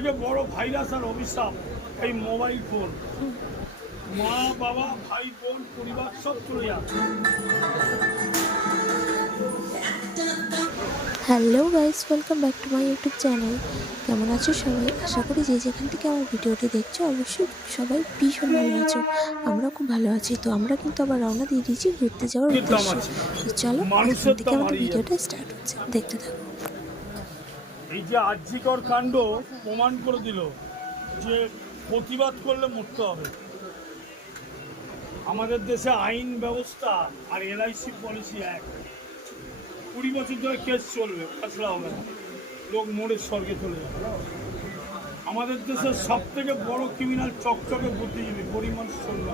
থেকে বড় ভাইরাস আর অভিশাপ এই মোবাইল ফোন মা বাবা ভাই বোন পরিবার সব চলে যাচ্ছে। Hello guys welcome back to my YouTube channel কেমন আছো সবাই? আশা করি যে যেখান থেকে আমার ভিডিওটি দেখছ অবশ্যই সবাই ভীষণ ভালো আছো। আমরা খুব ভালো আছি। তো আমরা কিন্তু আবার রওনা দিয়ে দিয়েছি ঘুরতে যাওয়ার উদ্দেশ্যে। চলো এখান থেকে আমাদের ভিডিওটা স্টার্ট হচ্ছে। দেখতে থাকো। এই যে আর্যিকর কাণ্ড প্রমাণ করে দিল যে প্রতিবাদ করলে মরতে হবে। আমাদের দেশে আইন ব্যবস্থা আর এলআইসি পলিসি এক। কুড়ি বছর ধরে কেস চলবে, ফেসলা হবে। লোক মোড়ে স্বর্গে চলে যাবে। আমাদের দেশের সব থেকে বড় ক্রিমিনাল চকচকে বুদ্ধিজীবী, গরিব মানুষ চলবে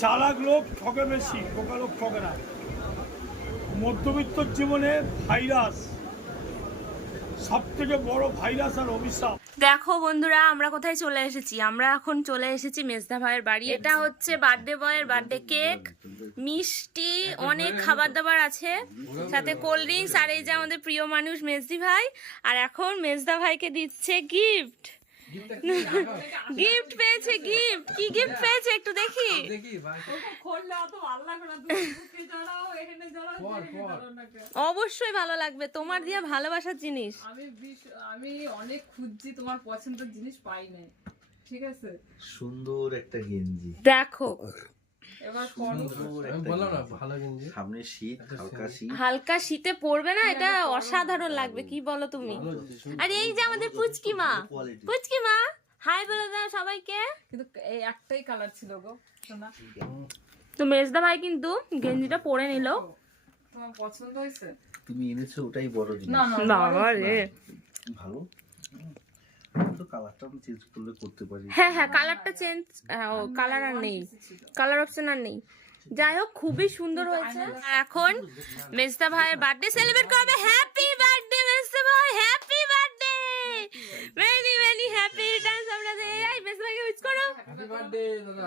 চালাক লোক ঠকে বেশি ঠকা লোক ঠকে না। মধ্যবিত্ত জীবনে ভাইরাস সব থেকে বড় ভাইরাস আর অভিশাপ। দেখো বন্ধুরা, আমরা কোথায় চলে এসেছি? আমরা এখন চলে এসেছি মেজদা ভাইয়ের বাড়ি। এটা হচ্ছে বার্থডে বয়ের বার্থডে কেক মিষ্টি, অনেক খাবার দাবার আছে, সাথে কোল্ড ড্রিঙ্কস আর এই যে আমাদের প্রিয় মানুষ মেজদি ভাই। আর এখন মেজদা ভাইকে দিচ্ছে গিফট গিফট পেয়েছে গিফট কি গিফট পেয়েছে একটু দেখি। অবশ্যই ভালো লাগবে তোমার দিয়ে ভালোবাসার জিনিস। আমি আমি অনেক খুঁজছি তোমার পছন্দের জিনিস পাই নাই। ঠিক আছে? সুন্দর একটা গেঞ্জি। দেখো সামনে শীত হালকা শীত। হালকা শীতে পড়বে না? এটা অসাধারণ লাগবে কি বলো তুমি? আর এই যে আমাদের পুচকি মা পুচকি মা হাই বলে দাও সবাইকে। কিন্তু এই একটাই কালার ছিল গো শোনা। তো মেজদা ভাই কিন্তু গেঞ্জিটা পরে নিল। তোমার পছন্দ হয়েছে? তুমি এনেছো ওটাই বড় জিনিস। না না রে। ভালো। তো কালারটা আমি চেঞ্জ করলে করতে পারি। হ্যাঁ হ্যাঁ কালারটা চেঞ্জ কালার আর নেই। কালার অপশন আর নেই। যাই হোক খুবই সুন্দর হয়েছে। আর এখন মেজদা ভাইয়ের বার্থডে সেলিব্রেট করবে। হ্যাপি বার্থডে মেজদা ভাই! Happy birthday very very happy returns আমরা এই মেজদা ভাইকে উইশ করো। হ্যাপি বার্থডে দাদা।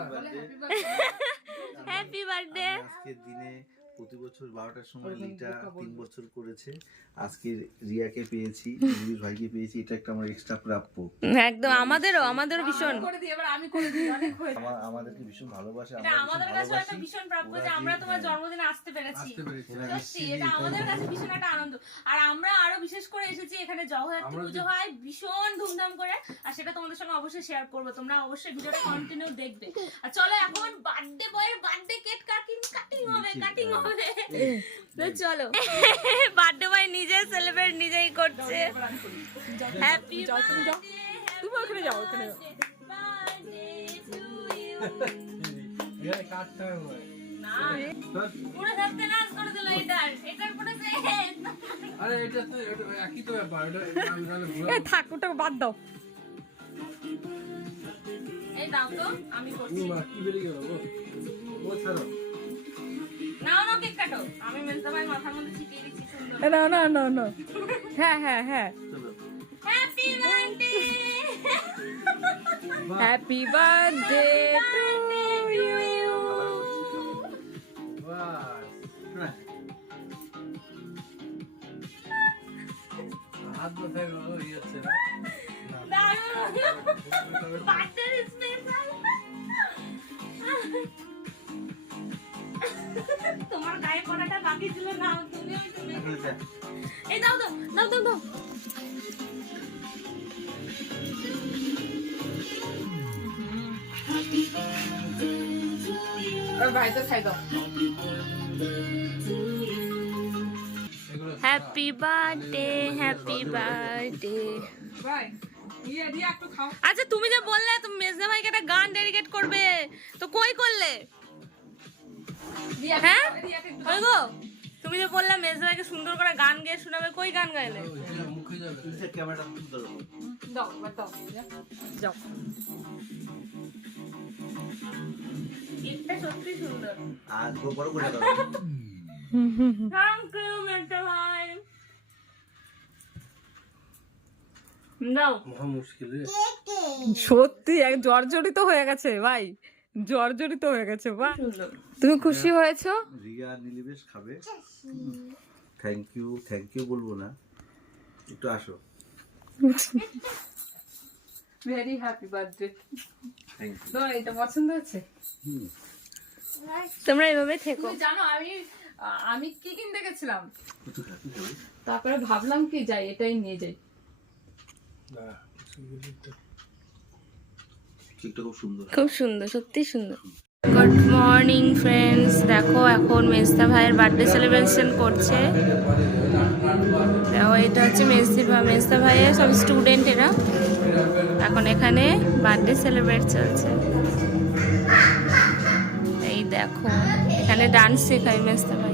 হ্যাপি বার্থডে আজকের দিনে প্রতি বছর বারোটার সময় লিটা তিন বছর করেছে। আজকে রিয়াকে পেয়েছি ভাইকে পেয়েছি এটা একটা আমার এক্সট্রা প্রাপ্য। একদম আমাদেরও আমাদেরও ভীষণ। করে দিই এবার আমি করে দিই অনেক হয়েছে। আমার আমাদেরকে ভীষণ ভালোবাসে আমরা আমাদের কাছে একটা ভীষণ প্রাপ্য যে আমরা তোমার। জন্মদিনে আসতে পেরেছি। আসতে পেরেছি। সত্যি এটা আমাদের কাছে ভীষণ একটা আনন্দ। আর আমরা আরও বিশেষ করে এসেছি এখানে জগদ্ধাত্রী পুজো হয় ভীষণ ধুমধাম করে। আর সেটা তোমাদের সঙ্গে অবশ্যই শেয়ার করব। তোমরা অবশ্যই ভিডিওটা কন্টিনিউ দেখবে। আর চলো এখন বার্থডে বয়ের বার্থডে কেক কাটিং কাটিং হবে কাটিং হবে। তো চলো। বার্থডে বয় নিজে সেলিব্রেট নিজেই করছে। হ্যাপি তুমি ওখানে যাও ওখানে যাও। বার্থডে টু ইউ এখানে কাটতে হবে পুরো সপ্তাহে নাচ করে দিল এটার। এটার পুরো শেষ আরে এটা তো এটা একই তো ব্যাপার। এটা আমি নাহলে ভুলে এই থাক ওটা বাদ দাও। এই দাও তো আমি করছি। কি বেরিয়ে গেল? ও ও ছাড়ো। নাও না কেক কাটো আমি মেনসা ভাই মাথার মধ্যে ছিটিয়ে দিচ্ছি সুন্দর না না না না হ্যাঁ হ্যাঁ হ্যাঁ। Happy birthday happy birthday to you হ্যাঁ, হাত মাথায় ও ইয়ে হচ্ছে না বার্থডে স্পেশাল পড়াটা বাকি ছিল না তুমি ওই তুমি এখন যা। এই দাও দাও দাও দাও দাও। আর ভাইটা খাই দাও। এগুলো হ্যাপি বার্থডে হ্যাপি বার্থডে আচ্ছা তুমি যে বললে তুমি মেজদা ভাইকে একটা গান ডেডিকেট করবে তো কই করলে? হ্যাঁ? ওই গো তুমি যে বললে মেজদা ভাইকে সুন্দর করে গান গেয়ে শোনাবে কই গান গাইলে? সত্যি সুন্দর। আর বড় করে দাও। থ্যাংক ইউ ভাই। দাও। মহা মুশকিল সত্যি এক জর্জরিত হয়ে গেছে ভাই। জর্জরিত হয়ে গেছে বাহ। তুমি খুশি হয়েছো? রিয়া নীলিবেশ খাবে। থ্যাংক ইউ থ্যাংক ইউ বলব না। একটু আসো। Very happy birthday thank you তোমার এটা পছন্দ হচ্ছে তোমরা এভাবে থেকো। তুমি জানো আমি আমি কি কিনতে গেছিলাম? তারপরে ভাবলাম কি যাই এটাই নিয়ে যাই। খুব সুন্দর সত্যি সুন্দর গুড মর্নিং ফ্রেন্ডস দেখো, এখন মেজদা ভাইয়ের বার্থডে সেলিব্রেশন করছে। দেখো, এটা হচ্ছে মেজদি মেজদা ভাইয়ের সব স্টুডেন্ট এরা। এখন এখানে বার্থডে সেলিব্রেট চলছে। এই দেখো, এখানে ডান্স শেখায় মেজদা ভাই।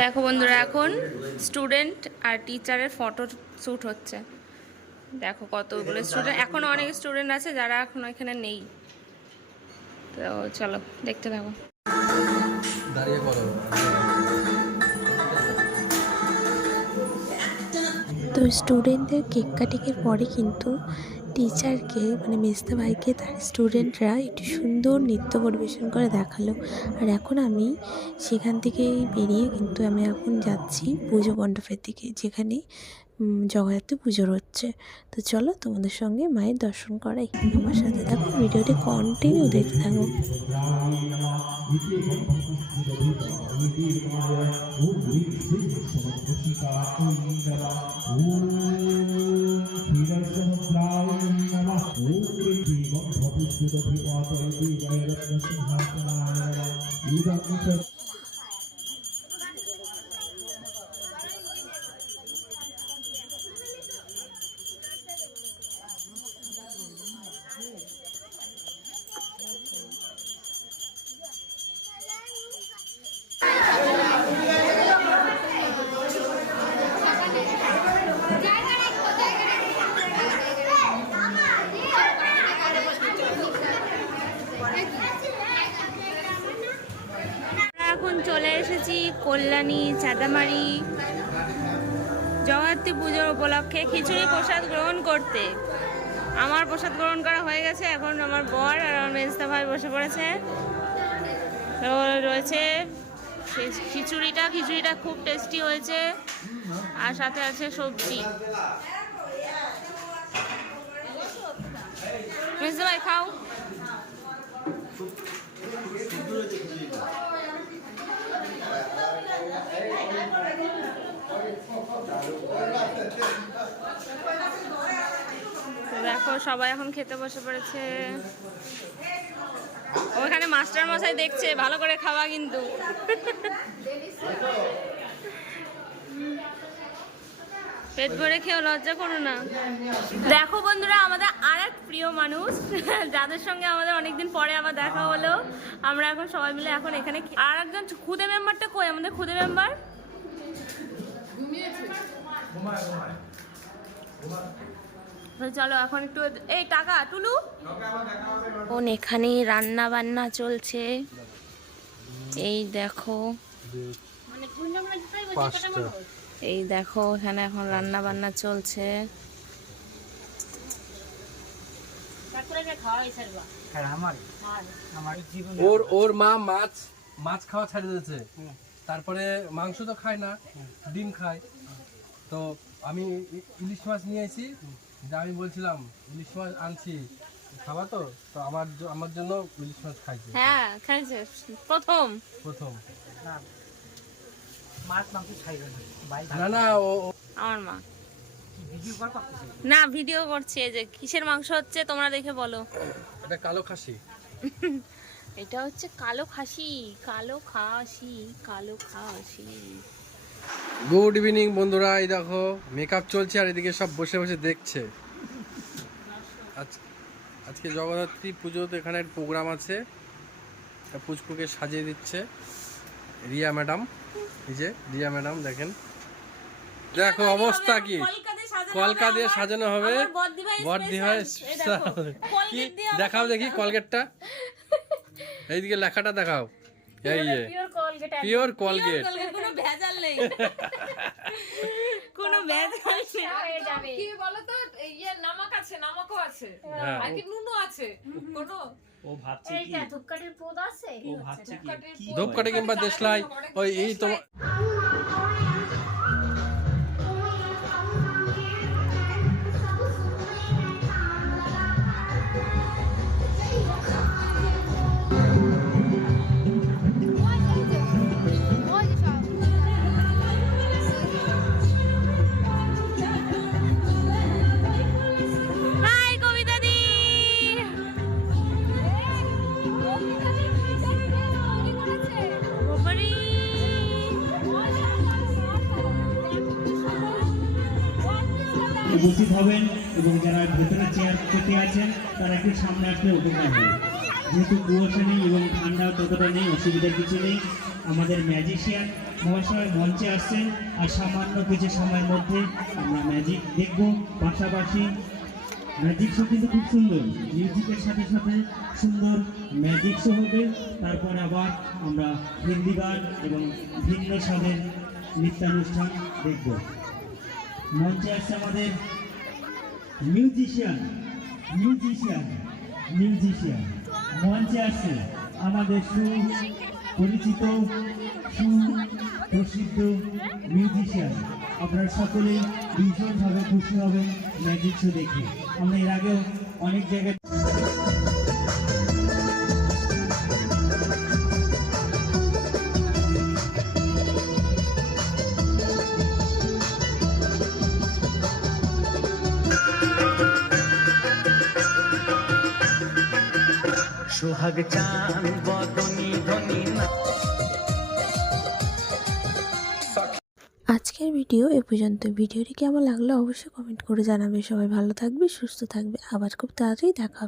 দেখো বন্ধুরা এখন স্টুডেন্ট আর টিচারের ফটো শ্যুট হচ্ছে। দেখো কতগুলো স্টুডেন্ট এখনও অনেক স্টুডেন্ট আছে যারা এখন এখানে নেই। তো চলো দেখতে থাকো। দাঁড়িয়ে করো তো স্টুডেন্টদের কেক কাটিংয়ের পরে কিন্তু টিচারকে মানে মেজদা ভাইকে তার স্টুডেন্টরা একটি সুন্দর নৃত্য পরিবেশন করে দেখাল আর এখন আমি সেখান থেকে বেরিয়ে কিন্তু আমি এখন যাচ্ছি পুজো মণ্ডপের দিকে যেখানে জগদ্ধাত্রী পুজোর হচ্ছে তো চলো তোমাদের সঙ্গে মায়ের দর্শন করাই আমার সাথে থাকো ভিডিওটি কন্টিনিউ দেখতে থাকো क्षीरसमुद्राय नमः ॐ जीवं भविष्यदभिवादयति वैरत्नसिंहासनाय नमः इदं চাঁদামারি জগদ্ধাত্রী পুজোর উপলক্ষে খিচুড়ি প্রসাদ গ্রহণ করতে। আমার প্রসাদ গ্রহণ করা হয়ে গেছে, এখন আমার বর আর আমার মেজদা ভাই বসে পড়েছে। রয়েছে খিচুড়িটা খিচুড়িটা খুব টেস্টি হয়েছে। আর সাথে আছে সবজি। মেজদা ভাই, খাও তো দেখো সবাই এখন খেতে বসে পড়েছে। ওখানে মাস্টার মশাই দেখছে, ভালো করে খাওয়া কিন্তু। পেট ভরে খেয়েও লজ্জা করো না। দেখো বন্ধুরা, আমাদের আর এক প্রিয় মানুষ, যাদের সঙ্গে আমাদের অনেকদিন পরে আবার দেখা হলো। আমরা এখন সবাই মিলে এখন এখানে আর একজন খুদে মেম্বারটা কই? আমাদের খুদে মেম্বার? তো চলো এখন একটু এই টাকা টুলু। এখন এখানে রান্না বান্না চলছে। এই দেখো। এই দেখো এখানে এখন রান্না বান্না চলছে ওর ওর মা মাছ মাছ খাওয়া ছাড়ে দিয়েছে। তারপরে মাংস তো খায় না ডিম খায়। তো আমি ইলিশ মাছ নিয়ে এসেছি যে আমি বলছিলাম ইলিশ মাছ আনছি খাবা তো? তো আমার আমার জন্য ইলিশ মাছ খাইছে। হ্যাঁ খাইছে। প্রথম। প্রথম। মাছ মাংস খাইবে না। ভাই না না ও আমার মা। ভিডিও না ভিডিও করছে এই যে কিসের মাংস হচ্ছে তোমরা দেখে বলো। এটা কালো খাসি। এটা হচ্ছে কালো খাসি কালো খাসি কালো খাসি। গুড ইভিনিং বন্ধুরা। এই দেখো মেকআপ চলছে আর এদিকে সব বসে বসে দেখছে। আজ আজকে জগদ্ধাত্রী পুজোতে এখানে একটা প্রোগ্রাম আছে। তা পুচকুকে সাজিয়ে দিচ্ছে। রিয়া ম্যাডাম এই যে রিয়া ম্যাডাম দেখেন। দেখো অবস্থা কি? কলকা দিয়ে সাজানো হবে। বর্দি হয় কি দেখাও দেখি কলগেটটা। এইদিকে লেখাটা দেখাও। এই যে। Pure Colgate. নেই কোনো নেই কি বলতো? ইয়ে নামক আছে নামকও আছে। হ্যাঁ। আর কি নুনও আছে। কোনো? ও ভাবছে কি? ধূপকাঠির পোদ আছে? ও ভাবছে কি? কি ধূপকাঠি কিংবা দেশলাই? ওই এই তোমার তারা সামনে আসলে উপকার হবে যেহেতু কুয়াশা নেই এবং ঠান্ডা ততটা নেই অসুবিধার কিছু নেই, আমাদের ম্যাজিশিয়ান মহাশয় মঞ্চে আসছেন আর সামান্য কিছু সময়ের মধ্যে আমরা ম্যাজিক দেখব। পাশাপাশি ম্যাজিক শো কিন্তু খুব সুন্দর। মিউজিকের সাথে সাথে সুন্দর ম্যাজিক শো হবে। তারপর আবার আমরা হিন্দি গান এবং ভিন্ন স্বাদের নৃত্যানুষ্ঠান দেখব। মঞ্চে আসছে আমাদের মিউজিশিয়ান মিউজিশিয়ান মিউজিশিয়ান মঞ্চে আসছে আমাদের সু, পরিচিত সুপ্রসিদ্ধ মিউজিশিয়ান আপনারা সকলেই ভীষণভাবে খুশি হবেন ম্যাজিক শো দেখে। আমরা এর আগেও অনেক জায়গায় চান বদনি ধনি আজকের ভিডিও এ পর্যন্ত। ভিডিওটি কেমন লাগল অবশ্যই কমেন্ট করে জানাবে। সবাই ভালো থাকবে, সুস্থ থাকবে। আবার খুব তাড়াতাড়ি দেখা